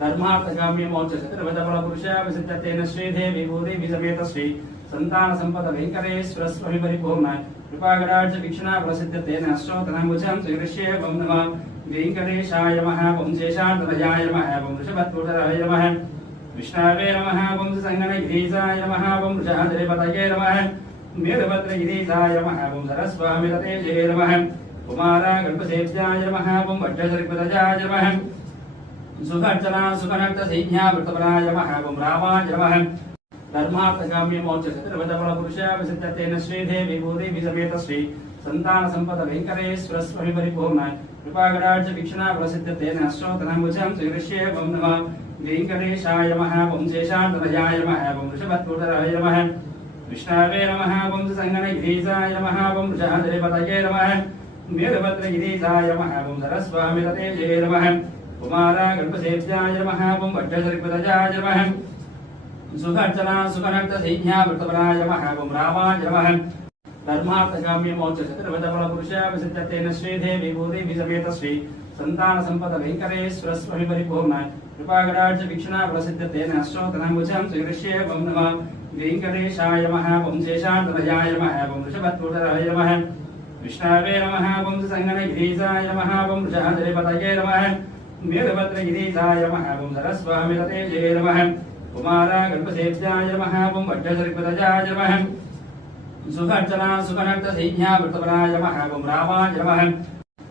धर्मार्थकाम्य मोक्ष चतुर्विधफल पुरुषा विसिद्धतेन श्रीदेवी भूदेवी समेत श्री संतान संपद वेंकटेश्वर स्वामी परिपूर्ण कृपागडार्च वीक्षणा प्रसिद्धतेन अश्वतनामुजं श्रीकृष्ये वं नमः वेंकटेशाय नमः वं शेषान्तरजाय नमः वं वृषभत्वतराय नमः विष्णवे नमः वं संगणगिरीशाय नमः वं वृषाद्रिपतये नमः मीरभद्रगिरीशाय नमः वं सरस्वामिरतेजये नमः कुमारागल्पसेव्याय नमः वं वज्रसर्पदजाय नमः सुखर्चना सुखनक्त सैन्या वृतपराय नमः वं रामाय नमः धर्मार्थकाम्य मोक्ष चतुर्विधफल पुरुषा विसिद्धतेन श्रीदेवी भूदेवी समेत श्री संतान संपद वेंकटेश्वर स्वामी परिपूर्ण कृपागडार्च वीक्षणा प्रसिद्धतेन अश्वतनामुजं श्रीकृष्ये वं नमः वेंकटेशाय नमः वं शेषान्तरजाय नमः वं वृषभत्वतराय नमः विष्णवे नमः वं संगणगिरीशाय नमः वं वृषाद्रिपतये नमः मीरभद्रगिरीशाय नमः वं सरस्वामिरतेजये नमः कुमारागल्पसेव्याय नमः वं वज्रसर्पदजाय नमः सुखर्चना सुखनक्त सैन्या वृतपराय नमः वं रामाय नमः धर्मार्थकाम्य मोक्ष चतुर्विधफल पुरुषा विसिद्धतेन श्रीदेवी भूदेवी समेत श्री संतान संपद वेंकटेश्वर स्वामी परिपूर्ण कृपागडार्च वीक्षणा प्रसिद्धतेन अश्वतनामुजं श्रीकृष्ये वं नमः वेंकटेशाय नमः वं शेषान्तरजाय नमः वं वृषभत्वतराय नमः विष्णवे नमः वं संगणगिरीशाय नमः वं वृषाद्रिपतये नमः मीरभद्रगिरीशाय नमः वं सरस्वामिरतेजये नमः कुमारागल्पसेव्याय नमः वं वज्रसर्पदजाय नमः सुखर्चना सुखनक्त सैन्या वृतपराय नमः वं रामाय नमः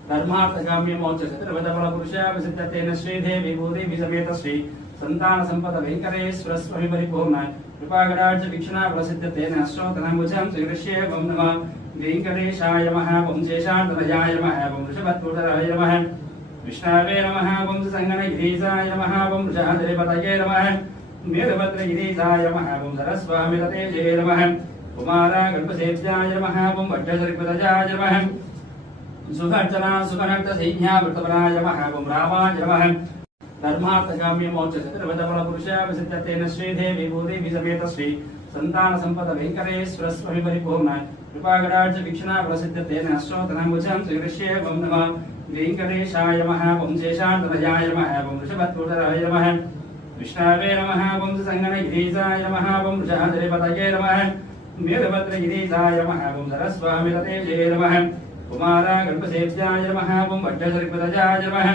धर्मार्थकाम्य मोक्ष चतुर्विधफल पुरुषा विसिद्धतेन श्रीदेवी भूदेवी समेत श्री संतान संपद वेंकटेश्वर स्वामी परिपूर्ण कृपागडार्च वीक्षणा प्रसिद्धतेन अश्वतनामुजं श्रीकृष्ये वं नमः वेंकटेशाय नमः वं शेषान्तरजाय नमः वं वृषभत्वतराय नमः विष्णवे नमः वं संगणगिरीशाय नमः वं वृषाद्रिपतये नमः मीरभद्रगिरीशाय नमः वं सरस्वामिरतेजये नमः कुमारागल्पसेव्याय नमः वं वज्रसर्पदजाय नमः सुखर्चना सुखनक्त सैन्या वृतपराय नमः वं रामाय नमः धर्मार्थकाम्य मोक्ष चतुर्विधफल पुरुषा विसिद्धतेन श्रीदेवी भूदेवी समेत श्री संतान संपद वेंकटेश्वर स्वामी परिपूर्ण कृपागडार्च वीक्षणा प्रसिद्धतेन अश्वतनामुजं श्रीकृष्ये वं नमः वेंकटेशाय नमः वं शेषान्तरजाय नमः वं वृषभत्वतराय नमः विष्णवे नमः वं संगणगिरीशाय नमः वं वृषाद्रिपतये नमः मीरभद्रगिरीशाय नमः वं सरस्वामिरतेजये नमः कुमारागल्पसेव्याय नमः वं वज्रसर्पदजाय नमः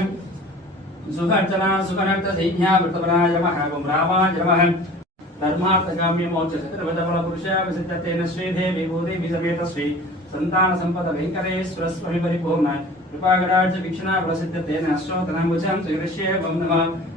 सुखर्चना सुखनक्त सैन्या वृतपराय नमः वं रामाय नमः धर्मार्थकाम्य मोक्ष चतुर्विधफल पुरुषा विसिद्धतेन श्रीदेवी भूदेवी समेत श्री संतान संपद वेंकटेश्वर स्वामी परिपूर्ण कृपागडार्च वीक्षणा प्रसिद्धतेन अश्वतनामुजं श्रीकृष्ये वं नमः